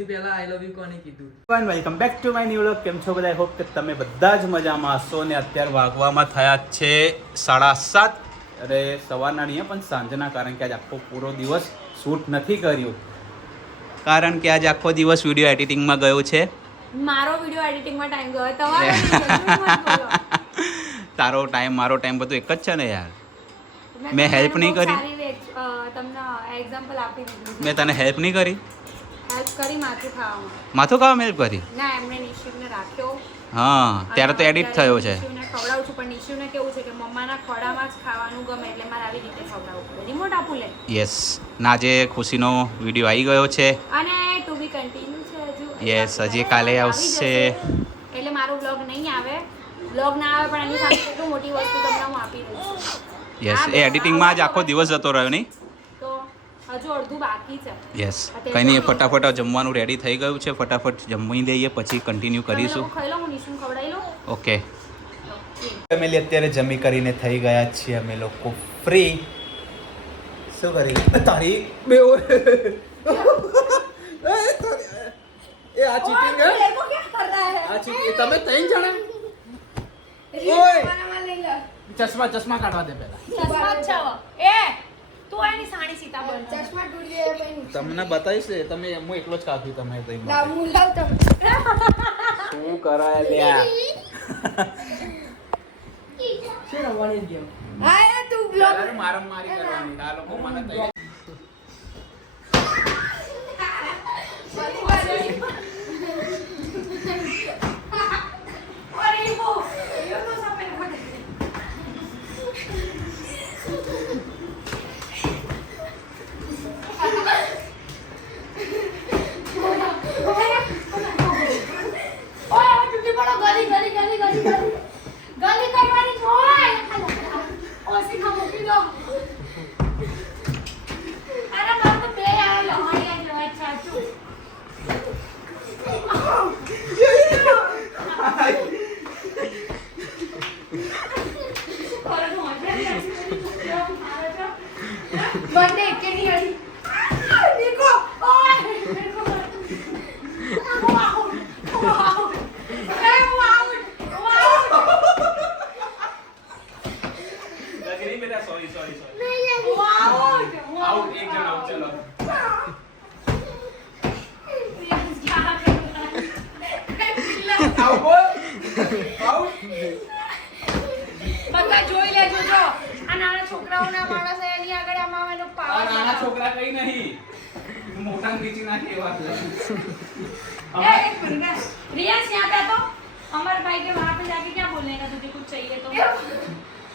સૌથી પહેલા આઈ લવ યુ કોને કીધું? One welcome back to my new vlog કેમ છો બધા? હોપ કે તમે બધા જ મજામાં હશો ને અત્યારે વાગવામાં થયા છે સાડા સાત. અરે સવારના નહીં પણ સાંજના કારણ કે આજ આખો પૂરો દિવસ શૂટ નથી કર્યું. કારણ કે આજ આખો દિવસ વીડિયો એડિટિંગમાં ગયો છે. મારો વિડિયો એડિટિંગમાં ટાઈમ ગયો. તમારો. તારો ટાઈમ મારો ટાઈમ બધું એક જ છે ને યાર? મેં હેલ્પ નહીં કરી? તમને એક્ઝામ્પલ આપી મેં તને હેલ્પ નહીં કરી? હેલ્પ કરી માથું ખાવામાં. માથું ખાવામાં હેલ્પ કરી? ના એમણે નિશુને રાખ્યો. હા ત્યારે તો એડિટ થયો છે. નિશુને ખવડાવું છું પણ નિશુને કેવું છે કે મમ્માના ખોડામાં જ ખાવાનું ગમે એટલે મારે આવી રીતે ખવડાવું પડે. રિમોટ આપું લે. યસ ના જે ખુશીનો વીડિયો આવી ગયો છે. અને ટુ બી કન્ટિન્યુ છે હજુ. યસ હજી કાલે આવશે. એટલે મારો બ્લોગ નહીં આવે. બ્લોગ ના આવે પણ એની સાથે મોટી વસ્તુ તમને હું આપી દઉં યસ એ એડિટિંગમાં જ આખો દિવસ જતો રહ્યો નહીં? યસ કંઈ નહીં ફટાફટ જમવાનું રેડી થઈ ગયું છે. ફટાફટ જમી દઈએ પછી કન્ટિન્યુ કરીશું. ખાઈ લો હું ઓકે ફેમિલી અત્યારે જમી કરીને થઈ ગયા છીએ અમે લોકો ફ્રી શું કરી? તારી બે એ આ ચીટિંગ હે? આ ચીટિંગ તમે ત્રણ જણા? ઓય. ચશ્મા ચશ્મા કાઢવા દે પહેલા. ચશ્મા અચ્છા એ તું એની સાણી સીતા બન ચશ્મા તૂટી જાય તમને બતાવીશ ને, તમે હું એકલો જ કાપી તમે તો લાવ હું લાવ તમે શું કરાય લ્યા? શું રમવાની ગેમ? આયા તું બ્લોગ મારમ મારી કરવાની. આ લોકો મને તૈયાર અરે વો યો તો સપને પડ ઓય હવે તૂટી પડો ગલી ગલી ગલી ગલી ગલી ગલી કરવાની છે ઓય ઓસી ખા મૂકી દો અરે મારે તો બે આવે લહાઈ આવી જવાય ચાચુ બંને એકે નહીં હળી નીકો ઓય નીકો વાવ વાવ એ વાવ વાવ લગરી બેટા sorry sorry sorry wow out એક જણ આઉટ ચલો આઉટ બોલ આઉટ બધા જોઈ લેજો જો. આ નાના છોકરાઓના માણસ એની આગળ આમાં એનો પાવર નાના છોકરા કઈ નહીં. મોટા નીચી નાખી એવા એક મિનિટ રિયા ત્યાં હતા તો અમર ભાઈ કે વહાં પે જાકે ક્યાં બોલને કા તુજે કુછ ચાહીએ તો.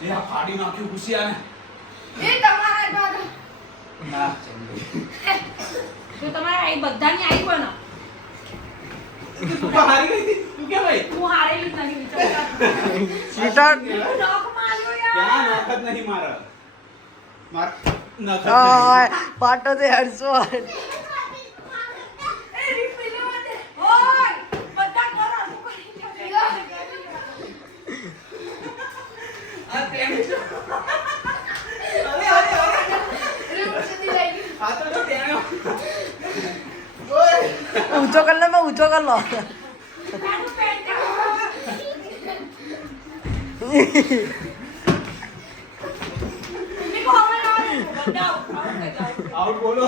એના ફાડી નાખ્યું ગુસ્સિયા ને એ તમારા દ્વારા ના જો તમારા આઈ બધાની આઈ બનો તું હારી ગઈ હતી તું કે ભાઈ હું હારેલી જ નથી વિચારતા સ્વીટર નખ માર્યો ક્યાં યાર નહીં મારા? માર નખત પાટો હરસો એ રીફિલ લેવા દે ઓય બધા ઘર આખું કરી દો આ તેમ જ. અરે અરે અરે આ તો જો તેણો ઓય ઊંચો કર લે મેં ઊંચો કર લો આઉટ બોલો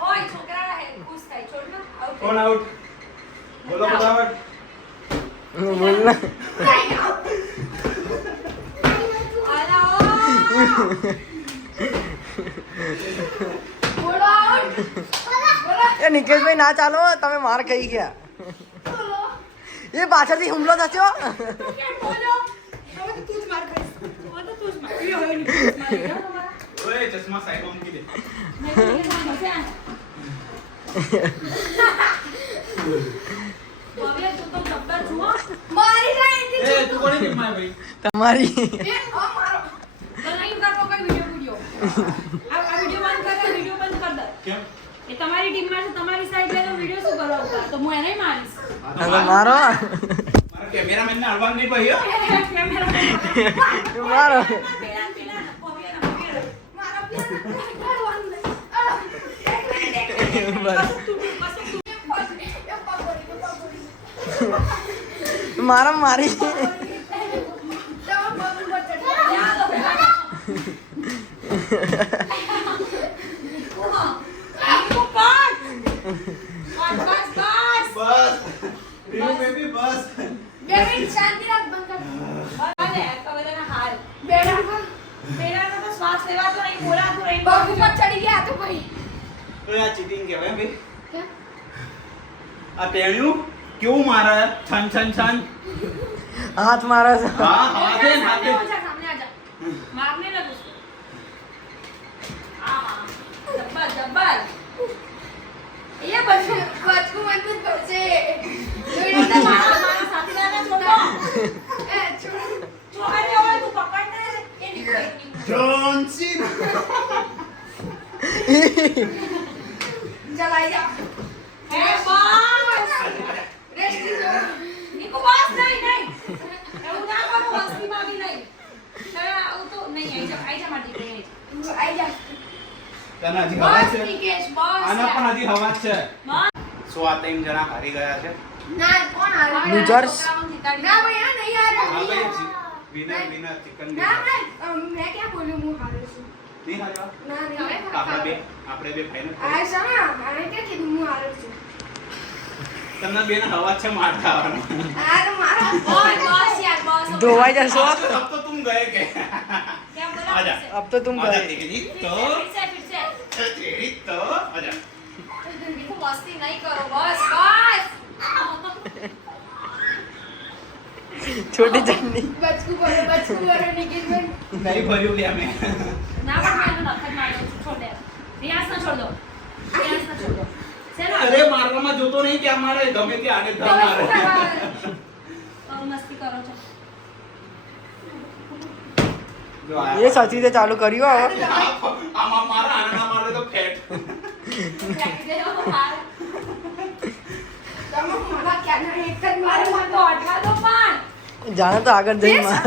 ઓય છોકરા હે ખુશ થાય છોડ ના આઉટ કોણ આઉટ બોલો ફટાફટ બોલ ને બોલો આઉટ બોલો એ નિકેશભાઈ ના ચાલો તમે માર ખાઈ ગયા. એ પાછળથી હુમલો થયો? કેમ તમારી ટીમમાં છે તમારી સાઈડ લે તો વિડિયો શું કરો તો હું એને મારીશ. હવે મારો. મારો? કેમેરામેન ને અડવાનું નહીં ભાઈ કેમેરામેન. મારો. મારા કાઢવાનું નહીં એક મિનિટ એક મિનિટ બસ. કસુક તું કસુક તું મારા મારી બસ રીનુ બેબી બસ બે મિનિટ શાંતિ રાખ બંધ કર બે મિનિટ પગ ઉપર ચડી ગયા તો ભાઈ તો આ ચીટિંગ કહેવાય ભાઈ આ ટેણ્યું કેવું મારે? છન છન છન. હાથ મારે છે. હા હાથે. હાથે. મારને ના દોસ્તો. આ, જબ્બર, જબ્બર. એ બચકું બચકું મજબૂત પડશે. જોઈને મારા મારા સાથીદારને છોડો એ છોડો છોડે હવે તું પકડને. એ નીકળે નીકળે. જોન સીના ચાલ જા હે બસ રેસ્ટ જો નીકુ બસ નહીં નહીં એવું ના કરો મસ્તીમાં બી નહીં હવે આવું તો નહીં આઈ જા આઈ જા મારી દીકરી આઈ જા તને પણ હજી હવા છે. સો આ ત્રણ જણા હારી ગયા છે. ના કોણ હારી? લૂઝર્સ? બે આપણે હવા છે મારતા આવવાનું આ તો તો તુમ ગયે કે. તો તુમ ગયે. ક્ષત્રિય. રીત તો નહીં કરો છોટી ચટણી બચકુ ભરો બચકુ ભરો નિખિલ બેન. નહીં ભર્યું લે અમે ના પણ મેં એનો નખત માર્યો છોડે. રિયાસ ના છોડ. દો રિયાસ ના છોડ. દો અરે મારવામાં જોતો નહીં કે અમારે ગમે તે આને ધમ મારે. મસ્તી કરો છો. જો આ- એ સચિતે ચાલુ કર્યું હવે આમાં મારા આના મારે તો ફેટ ફેંકી દેજો બહાર. તમે મારા ક્યાંના એક જ મારો મને તો અટકા દો પણ જાણે તો આગળ જઈ માર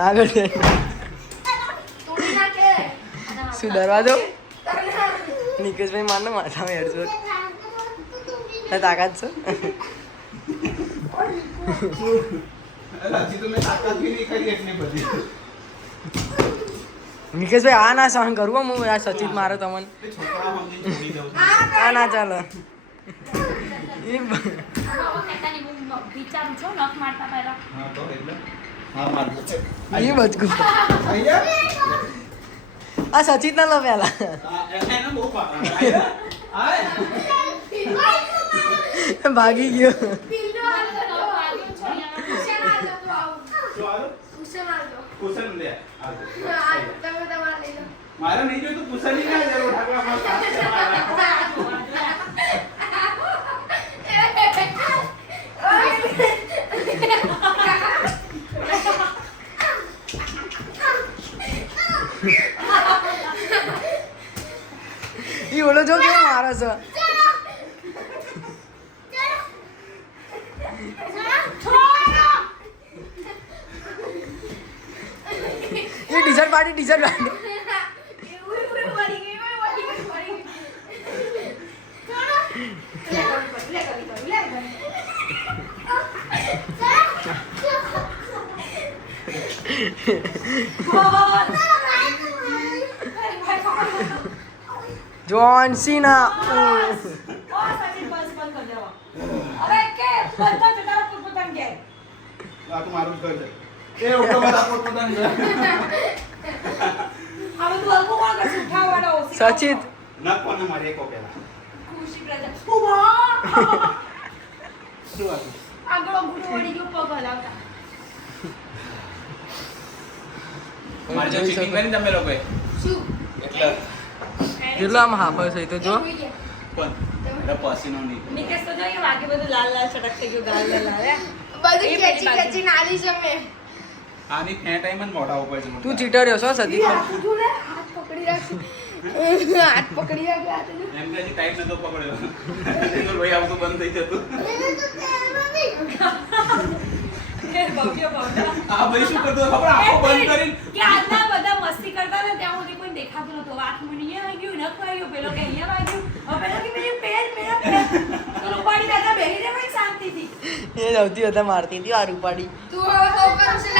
આગળ જઈ તોડી નાખે શું દરવાજો તને નિકેશભાઈ મારને માથામાં હેડશો તાકાત છે હજી તો મેં તાકાત બી નહીં કરી એટલી બધી નિકેશભાઈ, આ ના સહન કરવું હું આ સચિત મારે તમને. આ ના ચાલે. આ સચિત ના લો ભાગી ગયો પીલો હાલ તો વાગ્યો છોડી આમાં કુશન હાલ તો આવું કુશન લે આ તમે તમારે લઈ લો. મારે નહીં જોઈતું કુશનની ના જરૂર ઠાકરા માં કાચ છે મારા. ઓલો જો કેમ મારે છે. એ ટીશર્ટ પાડી ટીશર્ટ પાડી જોન સીના આ તો મારું જ ઘર છે. એ ઓટો મારા પોતપોતાની સચિત. નખ કોને મારી એકો પહેલા? ખુશી પ્રજા. શું હતું આગળ અંગૂઠો વળી ગયો પગ હલાવતા. મારે જો ચીટિંગ કરી તમે લોકોએ? શું? એટલે કેટલો આમ હાફર છે તો જો. પણ એટલે પસીનો નહીં નિકેશ તો જોઈએ બાકી બધું લાલ લાલ સટક થઈ ગયું ગાલ લાલ લાલ બધું ખેંચી ખેંચી નાલી છે મેં આની ફેટ આઈ મને મોઢા ઉપર છે તું ચીટર્યો રહ્યો છો સચિત હાથ પકડી રાખ હાથ પકડી રાખ એમ કે હજી ટાઈમ નતો પકડ્યો. લોહી આવતું બંધ થઈ જતું. આ ભાઈ શું કરતો ખબર આંખો બંધ કરીને કે આજના બધા મસ્તી કરતા ને ત્યાં સુધી કોઈ દેખાતું નતું વાત મને અહીંયા વાગ્યું નખ વાગ્યું પેલો કે અહીંયા વાગ્યું હવે પેલો કે પેલી પેર પેલા પેર. તો દાદા બેહી રહે ભાઈ શાંતિથી? સૌથી વધારે મારતી હતી આ રૂપાડી તું હવે તો કરું છે.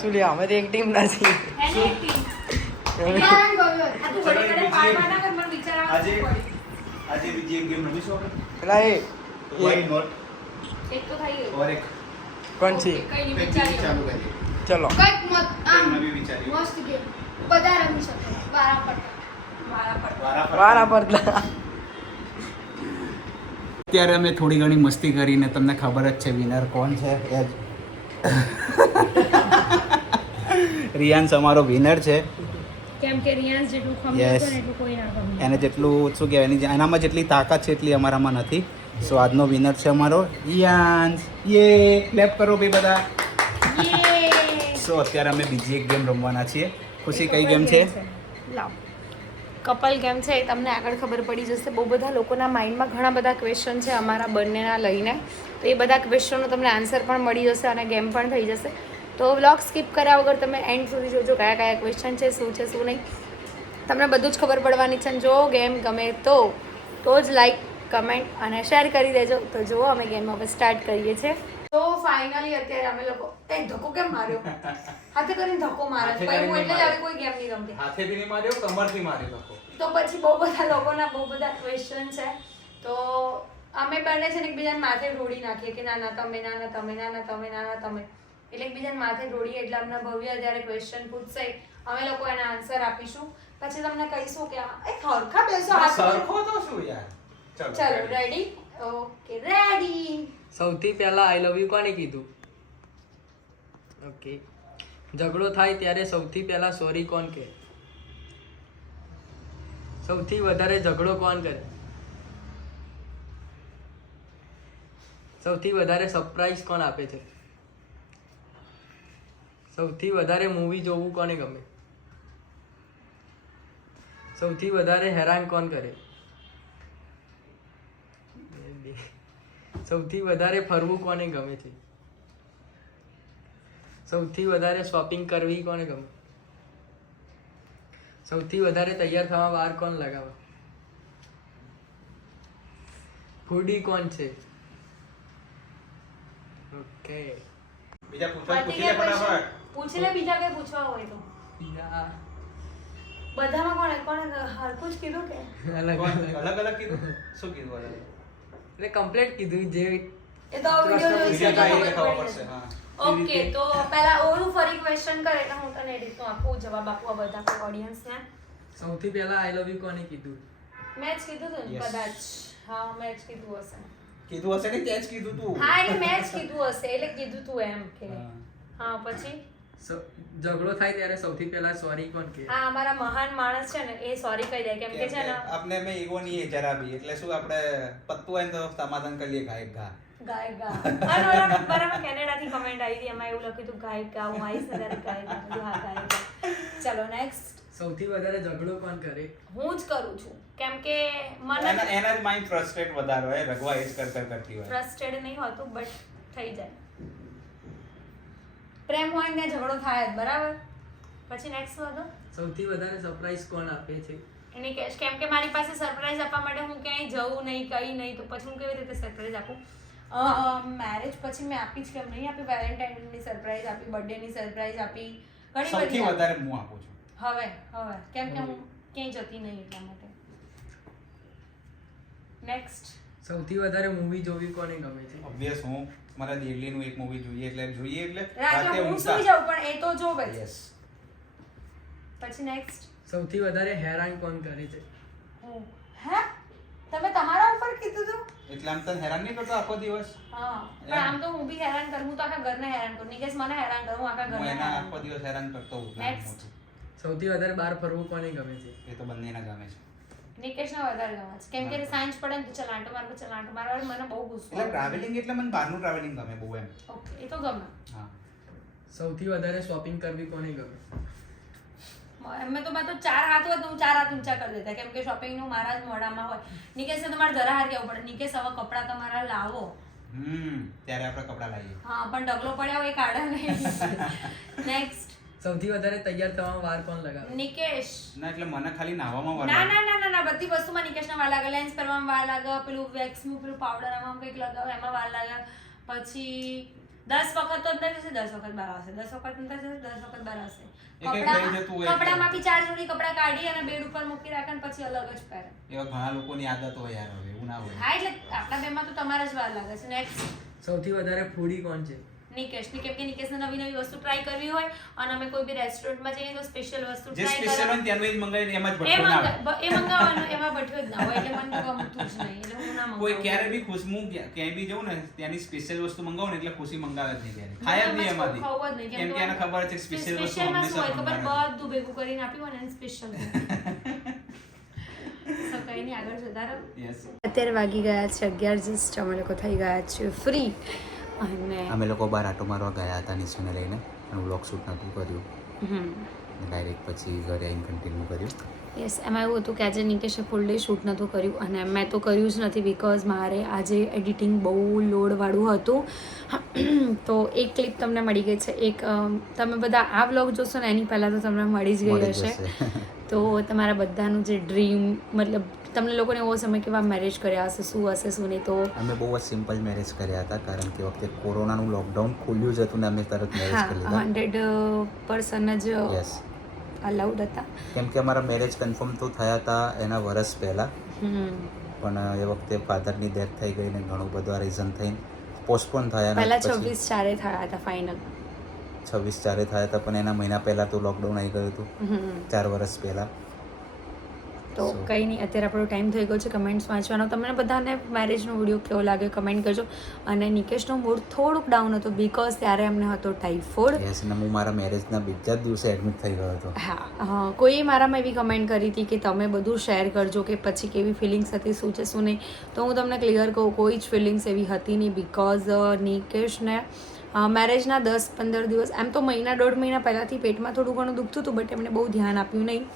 શું લે અમે તો એક ટીમ એક ના આવે આજે. આજે બીજી એક ગેમ રમીશું આપણે? પેલા એ. વાય નોટ એક. તો ખાઈ ગયો. ઓર એક. કોણ છે. કઈ નહીં ચાલુ. કરીએ. ચલો. કંઈક મત આમ નવી વિચારી મસ્ત ગેમ બધા રમી શકે. બારા પડતા અત્યારે અમે થોડી ઘણી મસ્તી કરીને તમને ખબર જ છે વિનર કોણ છે. એ રિયાન્સ અમારો વિનર છે. કેમ કે રિયાન્સ જેટલું ખમ્યું છે એટલું કોઈ ના ખમ્યું. એને જેટલું શું કહેવાય એની એનામાં જેટલી તાકાત છે એટલી અમારામાં નથી. સો આજનો વિનર છે અમારો રિયાન્સ યે ક્લેપ કરો ભાઈ બધા. સો અત્યારે અમે બીજી એક ગેમ રમવાના છીએ. ખુશી કઈ ગેમ છે? લાવ. કપલ ગેમ છે એ તમને આગળ ખબર પડી જશે. બહુ બધા લોકોના માઇન્ડમાં ઘણા બધા ક્વેશ્ચન છે અમારા બંનેના લઈને. તો એ બધા ક્વેશ્ચનનો તમને આન્સર પણ મળી જશે અને ગેમ પણ થઈ જશે. તો વ્લોગ સ્કીપ કર્યા વગર તમે એન્ડ સુધી જોજો કયા કયા ક્વેશ્ચન છે શું છે શું નહીં. તમને બધું જ ખબર પડવાની છે જો ગેમ ગમે તો તો જ લાઈક કમેન્ટ અને શેર કરી દેજો. તો જુઓ અમે ગેમ હવે સ્ટાર્ટ કરીએ છીએ. તો ફાઇનલી અત્યારે અમે લોકો એ ધક્કો કેમ માર્યો? હાથે કરીને ધક્કો મારે હાથે પછી હું એટલે જ આવી કોઈ ગેમ નહીં રમતી હાથેથી નહીં માર્યો કમરથી માર્યો ધક્કો. તો પછી બહુ બધા લોકોના બહુ બધા ક્વેશ્ચન છે. તો અમે બંને છે ને એકબીજાને માથે રોડી નાખીએ કે ના ના તમે ના ના તમે ના ના તમે ના ના તમે. એટલે એકબીજાને માથે રોડીએ એટલે અમને ભવ્ય જ્યારે ક્વેશ્ચન પૂછશે અમે લોકો એના આન્સર આપીશું. પછી તમને કહીશું કે એ હરખા બેસો સરખો તો શું યાર? ચલો ચલો રેડી ઓકે રેડી સૌથી પહેલા આઈ લવ યુ કોને કીધું? ઓકે ઝઘડો થાય ત્યારે સૌથી પહેલા સોરી કોણ કહે? સૌથી વધારે ઝઘડો કોણ કરે? સૌથી વધારે સરપ્રાઈઝ કોણ આપે છે? સૌથી વધારે મૂવી જોવું કોને ગમે? સૌથી વધારે હેરાન કોણ કરે? સૌથી વધારે ફરવું કોને ગમે છે? સૌથી વધારે શોપિંગ કરવી કોને ગમે? સૌથી વધારે તૈયાર થવા વાર કોણ લગાવે? ફૂડી કોણ છે? ઓકે બીજા પૂછવા પૂછી લે ફટાફટ. પૂછી લે બીજા કઈ પૂછવા હોય તો. બધામાં કોણ કોણ હરખું જ કીધું કે? અલગ અલગ. અલગ અલગ કીધું? શું કીધું અલગ? એટલે કમ્પ્લીટ કીધું જે એ તો વિડિયો જોઈશે બીજા તો ખબર પડશે હા. ઓકે તો પહેલા ઓનું ફરી ક્વેશ્ચન કરે એટલે હું તને રીતનું આપું જવાબ આપું આ બધા ઓડિયન્સને સૌથી પહેલા આઈ લવ યુ કોને કીધું? મેં જ કીધું હતું કદાચ. હા મેં જ કીધું હશે. કીધું હશે ને તે જ કીધું તું. હા એટલે મેં જ કીધું હશે એટલે કીધું તું એમ કે. હા. પછી? ઝઘડો થાય ત્યારે સૌથી પહેલા સોરી કોણ કે? હા અમારા મહાન માણસ છે ને એ સોરી કહી દે. કેમ કે છે ને આપણે મેં ઈગો નહીં જરા બી એટલે શું આપણે પત્તું હોય તો સમાધાન કરી લઈએ ગાયક ગા. ગાય ગા. અને ઓલા બરાબર કેનેડાથી કમેન્ટ આવી હતી એમાં એવું લખ્યું હતું ગાય ગા હું આઈસ ને ત્યારે ગાય ગા હા ગાય ગા. ચલો નેક્સ્ટ સૌથી વધારે ઝઘડો કોણ કરે? હું જ કરું છું. કેમ કે મને એના એના જ માઇન્ડ ફ્રસ્ટ્રેટ વધારે હોય રઘવા એજ જ કર કર કરતી હોય. ફ્રસ્ટ્રેટ નહીં હોતું બટ થઈ જાય. પ્રેમ હોય ને ત્યાં ઝઘડો થાય જ બરાબર? પછી નેક્સ્ટ વધો? સૌથી વધારે સરપ્રાઈઝ કોણ આપે છે? એની કેશ કેમ કે મારી પાસે સરપ્રાઈઝ આપવા માટે હું ક્યાંય જવું નહીં કઈ નહીં તો પછી હું કેવી રીતે સરપ્રાઈઝ આપું? મેરેજ પછી મેં આપી જ કેમ નહીં આપી? વેલેન્ટાઇનની સરપ્રાઈઝ આપી બર્થડેની સરપ્રાઈઝ આપી ઘણી બધી આપી. વધારે હું આપું છું. હવે હવે. કેમ કે હું ક્યાંય જતી નહીં એટલા માટે. નેક્સ્ટ સૌથી વધારે મૂવી જોવી કોને ગમે છે? ઓબવિયસ હું. મારા દિલ્હીનું એક મૂવી જોઈએ એટલે જોઈએ એટલે રાતે હું સુઈ જાઉં પણ એ તો જોવે યસ પછી નેક્સ્ટ સૌથી વધારે હેરાન કોણ કરે છે? હું. હે? તમે તમારા ઉપર કીધું હતું એટલે આમ તને હેરાન નહીં કરતો આખો દિવસ? હા પણ આમ તો હું બી હેરાન કરું હું તો આખા ઘરને હેરાન કરું. નિકેશ મને હેરાન કરું આખા ઘરને હું હેરાન આખો દિવસ હેરાન કરતો હું Next. સૌથી વધારે બહાર ફરવું કોને ગમે છે? એ તો બંનેને ગમે છે. નિકેશને વધારે ગમે છે. કેમ કે સાંજ પડે ને તો ચલ આંટો મારવા ચલ આંટો મારવા. મને બહુ ગુસ્સો એટલે ટ્રાવેલિંગ એટલે મને બહારનું ટ્રાવેલિંગ ગમે બહુ એમ. ઓકે એ તો ગમે. હા. સૌથી વધારે શોપિંગ કરવી કોને ગમે? એમ તો મેં તો ચાર હાથ હોય તો હું ચાર હાથ ઊંચા કરી દેતા. કેમ કે શોપિંગનું મારા જ મોઢામાં હોય. નિકેશ તમારે જરા હાર કહેવું પડે. નિકેશ હવે કપડાં તમારા લાવો. હમ ત્યારે આપણે કપડાં લાવીએ. હા પણ ડગલો પડ્યા હોય કાઢા કાઢે નહીં નેક્સ્ટ સૌથી વધારે તૈયાર થવામાં વાર કોણ લગાવે? નિકેશ. ના એટલે મને ખાલી નાવામાં વાર ના ના ના ના ના બધી વસ્તુમાં નિકેશના વાર લાગે. લેન્સ કરવામાં વાર લાગે પેલું વેક્સનું પેલું પાવડર આમાં કંઈક લગાવે એમાં વાર લાગે. પછી દસ વખત તો અંદર જશે દસ વખત બહાર આવશે. દસ વખત અંદર જશે દસ વખત બહાર આવશે. કપડામાં બી ચાર જોડી કપડા કાઢી અને બેડ ઉપર મૂકી રાખે પછી અલગ જ પહેરે. એવા ઘણા લોકોની આદત હોય યાર હવે એવું ના હોય. હા એટલે આપણા બેમાં તો તમારે જ વાર લાગે છે. નેક્સ્ટ સૌથી વધારે ફૂડી કોણ છે? નિકેશ. ની કેમ કે નિકેશને નવી નવી વસ્તુ ટ્રાય કરવી હોય અને અમે કોઈ બી રેસ્ટોરન્ટમાં જઈએ તો સ્પેશિયલ વસ્તુ ટ્રાય સ્પેશિયલ હોય કરવા જ મંગાવીને એમાં જ ના બ- એ મંગાવવાનું એમાં બઠ્યો જ ના હોય એટલે મને ગમતું જ નહીં એટલે હું ના કોઈ ક્યારે બી ખુશમુ ક્યાં- ક્યાંય બી જઉં ને ત્યાંની સ્પેશિયલ વસ્તુ મંગાવું ને એટલે ખુશી મંગાવે જ નહીં ત્યારે ખાય જ નહીં એમાંથી. કેમ કે એને ખબર છે સ્પેશિયલ વસ્તુ હંમેશા હોય ખબર? બધું ભેગું કરીને આપ્યું ને સ્પેશિયલ તો કઈ નહીં આગળ જતા અત્યારે વાગી ગયા છે અગિયાર જસ્ટ અમે લોકો થઈ ગયા છે ફ્રી અને અમે લોકો બહાર આટો મારવા ગયા હતા નિશુને લઈને પણ વ્લોગ શૂટ નહોતું કર્યું. ડાયરેક્ટ પછી ઘરે આવીને કન્ટિન્યુ કર્યું. યસ એમાં એવું હતું કે આજે નિકેશે ફૂલ ડે શૂટ નહોતું કર્યું અને મેં તો કર્યું જ નથી બિકોઝ મારે આજે એડિટિંગ બહુ લોડવાળું હતું. તો એક ક્લિપ તમને મળી ગઈ છે. એક તમે બધા આ વ્લોગ જોશો ને એની પહેલાં તો તમને મળી જ ગઈ હશે. તો તમારા બધાનું જે ડ્રીમ મતલબ તમને લોકોને એવો સમય કેવા મેરેજ કર્યા હશે શું હશે શું નહીં તો? અમે બહુ જ સિમ્પલ મેરેજ કર્યા હતા કારણ કે વખતે કોરોનાનું લોકડાઉન ખુલ્યું જ હતું ને અમે તરત મેરેજ કરી લીધા. હંડ્રેડ પર્સન જ અલાઉડ હતા. કેમ કે અમારા મેરેજ કન્ફર્મ તો થયા હતા એના વર્ષ પહેલાં. પણ એ વખતે ફાધરની ડેથ થઈ ગઈ ને ઘણું બધું રીઝન થઈને પોસ્ટપોન થયા પહેલાં છવ્વીસ ચારે થયા હતા ફાઇનલ છવ્વીસ ચારે થયા હતા પણ એના મહિના પહેલાં તો લોકડાઉન આવી ગયું હતું. ચાર વર્ષ પહેલાં. તો કંઈ નહીં અત્યારે આપણો ટાઈમ થઈ ગયો છે કમેન્ટ્સ વાંચવાનો. તમને બધાને મેરેજનો વીડિયો કેવો લાગ્યો કમેન્ટ કરજો. અને નિકેશનો મૂડ થોડુંક ડાઉન હતો બિકોઝ ત્યારે એમને હતો ટાઈફોડ યસ અને હું મારા મેરેજના બીજા જ દિવસે એડમિટ થઈ ગયો હતો. હા અ, કોઈએ મારામાં એવી કમેન્ટ કરી હતી કે તમે બધું શેર કરજો કે પછી કેવી ફિલિંગ્સ હતી શું છે શું નહીં. તો હું તમને ક્લિયર કહું કોઈ જ ફિલિંગ્સ એવી હતી નહીં બીકોઝ નિકેશને મેરેજના દસ પંદર દિવસ. એમ તો મહિના દોઢ મહિના પહેલાંથી પેટમાં થોડું ઘણું દુખતું હતું બટ એમને બહુ ધ્યાન આપ્યું નહીં.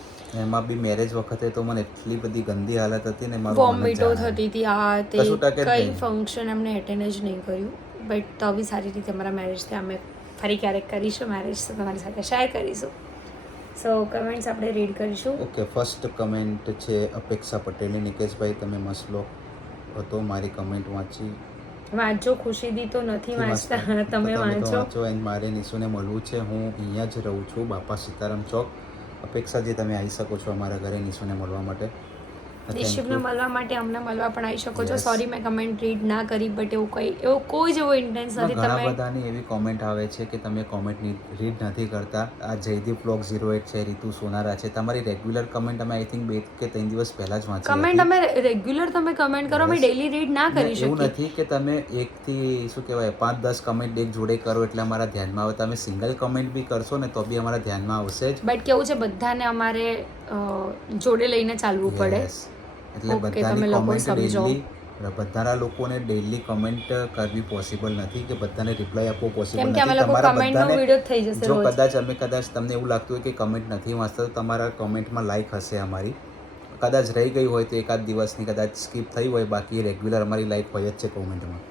એમાં બી મેરેજ વખતે તો મને એટલી બધી ગંદી હાલત હતી ને મારું વોમિટો થતી હતી. આ તે કઈ ફંક્શન એમને એટેન્ડ જ નહીં કર્યું. બટ તો બી સારી રીતે અમારા મેરેજ થયા. અમે ફરી ક્યારેક કરીશું મેરેજ તો તમારી સાથે શેર કરીશું. સો કમેન્ટ્સ આપણે રીડ કરીશું. ઓકે ફર્સ્ટ કમેન્ટ છે અપેક્ષા પટેલની. નિકેશભાઈ તમે મસલો હતો મારી કમેન્ટ વાંચી. વાંચો ખુશીદી તો નથી વાંચતા. તમે વાંચો. વાંચો એન્ડ મારે નિશુને મળવું છે. હું અહીંયા જ રહું છું બાપા સીતારામ ચોક. અપેક્ષાજી તમે આવી શકો છો અમારા ઘરે નિશુને મળવા માટે. રિષભને મળવા માટે અમને મળવા પણ આવી શકો છો સોરી મેં કમેન્ટ રીડ ના કરી બટ એવું કઈ એવો કોઈ જ એવો ઇન્ટેન્સ નથી. ઘણા બધાની એવી કોમેન્ટ આવે છે કે તમે કોમેન્ટ રીડ નથી કરતા. આ જયદીપ બ્લોગ ઝીરો એટ છે રીતુ સોનારા છે. તમારી રેગ્યુલર કમેન્ટ અમે આઈ થિંક બે કે ત્રણ દિવસ પહેલા જ વાંચી કમેન્ટ અમે રેગ્યુલર તમે કમેન્ટ કરો અમે ડેલી રીડ ના કરી શકીએ એવું નથી કે તમે એકથી શું કહેવાય પાંચ દસ કમેન્ટ એક જોડે કરો એટલે અમારા ધ્યાનમાં આવે. તમે સિંગલ કમેન્ટ બી કરશો ને તો બી અમારા ધ્યાનમાં આવશે જ. બટ કેવું છે બધાને અમારે જોડે લઈને ચાલવું પડે. એટલે બધાની કોમેન્ટ. ડેલી બધાના લોકોને ડેલી કમેન્ટ કરવી પોસિબલ નથી કે બધાને રિપ્લાય આપવો પોસિબલ નથી. તમારા બધાને જો કદાચ અમે કદાચ તમને એવું લાગતું હોય કે કમેન્ટ નથી વાંચતા તો તમારા કમેન્ટમાં લાઈક હશે અમારી. કદાચ રહી ગઈ હોય તો એકાદ દિવસની કદાચ સ્કીપ થઈ હોય બાકી રેગ્યુલર અમારી લાઈક હોય જ છે કોમેન્ટમાં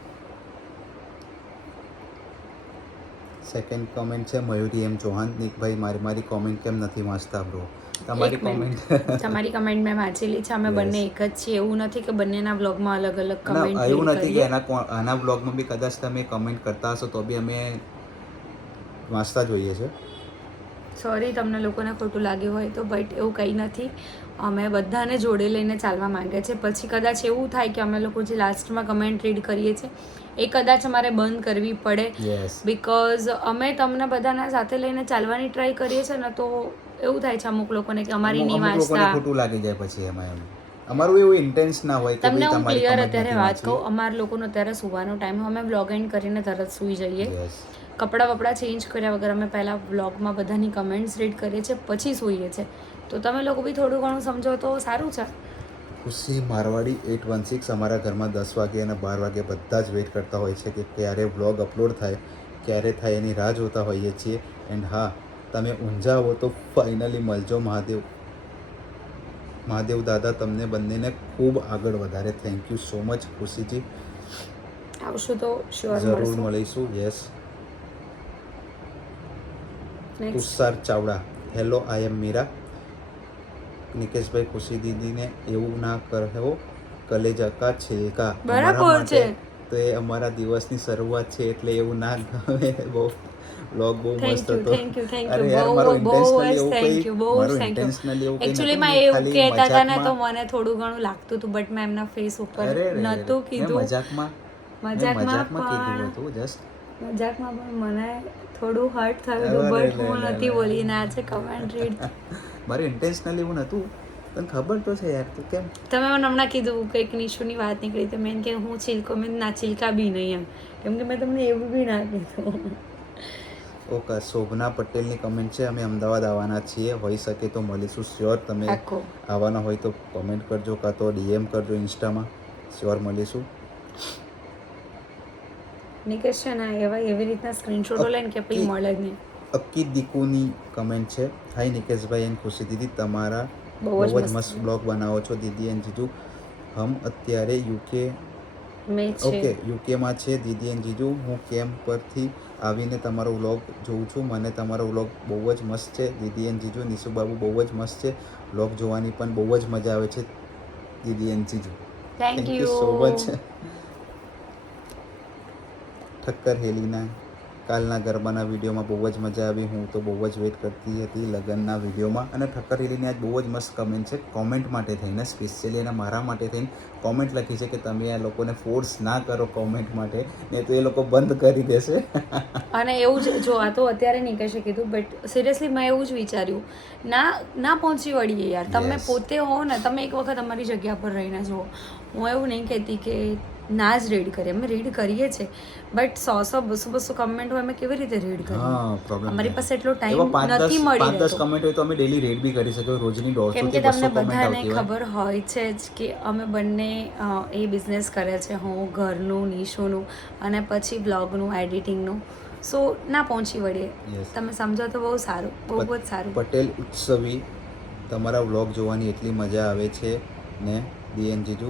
સેકન્ડ કોમેન્ટ છે મયુરી એમ ચૌહાણ નિકભાઈ મારી મારી કોમેન્ટ કેમ નથી વાંચતા બ્રો તમારી કમેન્ટ તમારી કમેન્ટ મેં વાંચેલી છે. અમે બંને એક જ છીએ. એવું નથી કે બંનેના બ્લોગમાં અલગ અલગ કમેન્ટ એવું નથી કે એના આના બ્લોગમાં બી કદાચ તમે કમેન્ટ કરતા હશો તો બી અમે વાંચતા જોઈએ છે. સોરી તમને લોકોને ખોટું લાગ્યું હોય તો બટ એવું કંઈ નથી. અમે બધાને જોડે લઈને ચાલવા માંગે છે. પછી કદાચ એવું થાય કે અમે લોકો જે લાસ્ટમાં કમેન્ટ રીડ કરીએ છીએ એ કદાચ અમારે બંધ કરવી પડે. બીકોઝ બિકોઝ અમે તમને બધાના સાથે લઈને ચાલવાની ટ્રાય કરીએ છીએ ને તો એવું થાય છે અમુક લોકોને કે અમારી નહીં વાંચતા ખોટું લાગી જાય પછી એમાં એમ. અમારું એવું ઇન્ટેન્સ ના હોય તમને હું ક્લિયર અત્યારે વાત કહું. અમારા લોકોનો અત્યારે સુવાનો ટાઈમ અમે બ્લોગ એન્ડ કરીને તરત સૂઈ જઈએ. કપડાં વપડા ચેન્જ કર્યા વગર અમે પહેલાં વ્લોગમાં બધાની કમેન્ટ્સ રીડ કરીએ છીએ પછી સૂઈએ છીએ. તો તમે લોકો બી થોડું ઘણું સમજો તો સારું છે. ખુશી મારવાડી એટ વન સિક્સ અમારા ઘરમાં દસ વાગે અને બાર વાગે બધા જ વેઇટ કરતા હોય છે કે ક્યારે વ્લોગ અપલોડ થાય ક્યારે થાય એની રાહ જોતા હોઈએ છીએ. એન્ડ હા તમે ઊંઝા હો તો ફાઇનલી મળજો મહાદેવ. મહાદેવ દાદા તમને બંનેને ખૂબ આગળ વધારે. Thank you so much Khushiji. આવશું તો જરૂર મળીશું yes Tushar Chavda hello I am Meera Nikeshbhai Khushi દીદીને એવું ના કહો કલેજા કા છિલકા. બરાબર છે. તો એ અમારા દિવસની શરૂઆત છે એટલે એવું ના ગમે બહુ. બ્લોગ બહુ થેન્ક મસ્ત યુ હતો. થેન્ક યુ થેન્ક યુ યાર, બહુ મારું બહુ intentionally એવું થેન્ક યુ બહુ થેન્ક યુ એક્ચ્યુઅલી માં એવું કહેતા હતા ને તો મને થોડું ઘણું લાગતું હતું બટ મેં એમના ફેસ ઉપર. નહોતું કીધું. મજાકમાં મજાકમાં કીધું હતું જસ્ટ મજાકમાં પણ મને થોડું હર્ટ થયું બટ હું નથી બોલી ના છે કમેન્ટ રીડ મારે ઇન્ટેન્શનલી એવું નહોતું તને ખબર તો છે યાર તું કેમ? તમે મને હમણાં કીધું કંઈક નિશુની વાત નીકળી તો મેં કે હું ચિલકો મેં ના ચિલકા બી નહીં એમ. કેમ કે મેં તમને એવું બી ના કીધું. ઓકે શોભના પટેલની કમેન્ટ છે અમે અમદાવાદ આવવાના છીએ. હોઈ શકે તો મળીશું શ્યોર તમે આવવાના હોય તો કમેન્ટ કરજો કાં તો ડીએમ કરજો ઇન્સ્ટામાં. શ્યોર મળીશું. નિકેશ છે ને એવા એવી રીતના સ્ક્રીનશોટો લઈને કે પછી મળે જ નહીં. અક્કી દીકુની કમેન્ટ છે. હાય નિકેશભાઈ એન ખુશી દીદી. તમારા બહુ જ મસ્ત. બ્લોગ બનાવો છો દીદી એન જીજુ. હમ અત્યારે યુકે ઓકે યુકેમાં છે દીદી એન જીજુ. હું કેમ્પ પરથી આવીને તમારો વ્લોગ જોઉં છું. મને તમારો વ્લોગ બહુ જ મસ્ત છે. દીદી એન જીજુ નિશુબાબુ બહુ જ મસ્ત છે. વ્લોગ જોવાની પણ બહુ જ મજા આવે છે. દીદી એન જીજુ. Thank thank you so much Thakkar હેલીના. કાલના ગરબાના વિડીયોમાં બહુ જ મજા આવી. હું તો બહુ જ વેઇટ કરતી હતી લગ્નના વિડીયોમાં. અને ઠક્કર હેલીની આજ બહુ જ મસ્ત કમેન્ટ છે. કોમેન્ટ માટે થઈને સ્પેશિયલી અને મારા માટે થઈને કોમેન્ટ લખી છે કે તમે આ લોકોને ફોર્સ ના કરો કોમેન્ટ માટે. ને તો એ લોકો બંધ કરી દેશે. અને એવું જ જો આ તો અત્યારે નહીં કહી કીધું બટ સિરિયસલી મેં એવું જ વિચાર્યું. ના ના પહોંચી વળીએ યાર. તમે પોતે હો ને તમે એક વખત અમારી જગ્યા પર રહીને જુઓ. હું એવું નહીં કહેતી કે ના જ રીડ કરીએ. અમે રીડ કરીએ છીએ. બટ સો સો બસો બસો કમેન્ટ હોય અમે કેવી રીતે રીડ કરીએ? અમારી પાસે એટલો ટાઈમ નથી મળી પાંચ દસ કમેન્ટ હોય તો અમે ડેલી રીડ બી કરી શકીએ. રોજની દોઢસો કેમ કે તમને બધાને ખબર હોય છે જ કે અમે બંને એ બિઝનેસ કરે છે. હું ઘરનું નિશોનું અને પછી બ્લોગનું એડિટિંગનું સો ના પહોંચી વળીએ. તમે સમજો તો બહુ સારું બહુ જ સારું. પટેલ ઉત્સવી તમારા વ્લોગ જોવાની એટલી મજા આવે છે ને દિયન જીજુ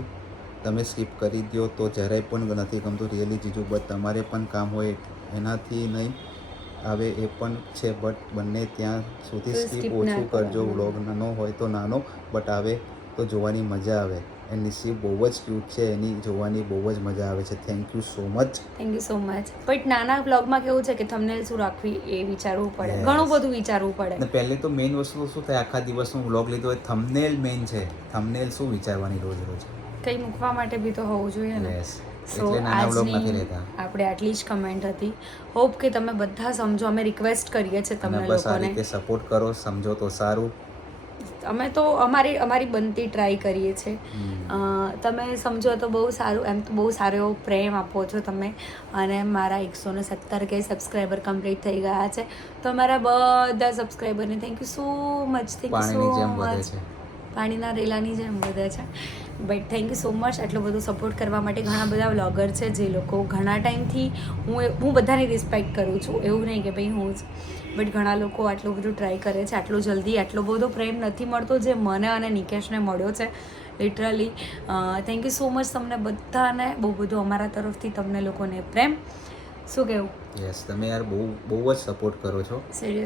તમે સ્કીપ કરી દો તો જરાય પણ નથી ગમતું. રિયલી જીજુ બટ તમારે પણ કામ હોય એનાથી નહીં આવે એ પણ છે બટ બંને ત્યાં સુધી સ્કીપ ઓછું કરજો. વ્લોગ નાનો હોય તો નાનો બટ આવે તો જોવાની મજા આવે. એન્ડ નિશી બહુ જ ક્યુટ છે એની જોવાની બહુ જ મજા આવે છે. Thank you so much thank you so much but નાના બ્લોગમાં કેવું છે કે તમને શું રાખવી એ વિચારવું પડે. ઘણું બધું વિચારવું પડે. પહેલે તો મેઇન વસ્તુ શું થાય? આખા દિવસનો વ્લોગ લીધો હોય થંબનેલ મેઇન છે. થંબનેલ શું વિચારવાની રોજ રોજ? કંઈ મૂકવા માટે બી તો હોવું જોઈએ ને. સો આજની આપણે આટલી જ કમેન્ટ હતી. હોપ કે તમે બધા સમજો. અમે રિક્વેસ્ટ કરીએ છીએ તમે લોકોને. સપોર્ટ કરો સમજો તો સારું. અમે તો અમારી અમારી બનતી ટ્રાય કરીએ છીએ. તમે સમજો તો બહુ સારું એમ તો બહુ સારો એવો પ્રેમ આપો છો તમે. અને મારા એકસો ને સત્તર કે સબસ્ક્રાઈબર કમ્પ્લીટ થઈ ગયા છે. તો મારા બધા સબસ્ક્રાઈબરને thank you so much thank you so much પાણીના રેલાની જેમ વધે છે. But thank you so much આટલો બધો સપોર્ટ કરવા માટે ઘણા બધા વ્લોગર છે જે લોકો ઘણા ટાઈમથી હું હું બધાને રિસ્પેક્ટ કરું છું. એવું નહીં કે ભાઈ હું જ. બટ ઘણા લોકો આટલું બધું ટ્રાય કરે છે. આટલું જલ્દી આટલો બધો પ્રેમ નથી મળતો જે મને અને નિકેશને મળ્યો છે. Literally thank you so much તમને બધાને. બહુ બધું અમારા તરફથી તમને લોકોને પ્રેમ. શું કહેવું યસ તમે યાર બહુ બહુ જ સપોર્ટ કરો છો.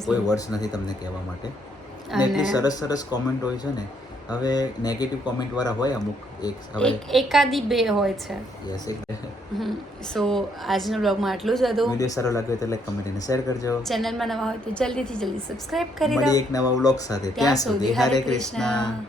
કોઈ વર્ડ્સ નથી તમને કહેવા માટે. એટલી સરસ સરસ કોમેન્ટ હોય છે ને હવે નેગેટિવ કોમેન્ટ વાળા હોય અમુક. એક હવે એકાદી બે હોય છે. યસ એક સો આજના બ્લોગમાં આટલું જ હતું. વિડિયો સારો લાગ્યો તો લાઈક કમેન્ટ અને શેર કરજો. ચેનલમાં નવા હોય તો જલ્દીથી જલ્દી સબસ્ક્રાઇબ કરી દો એક નવા બ્લોગ સાથે. ત્યાં સુધી હરે કૃષ્ણ.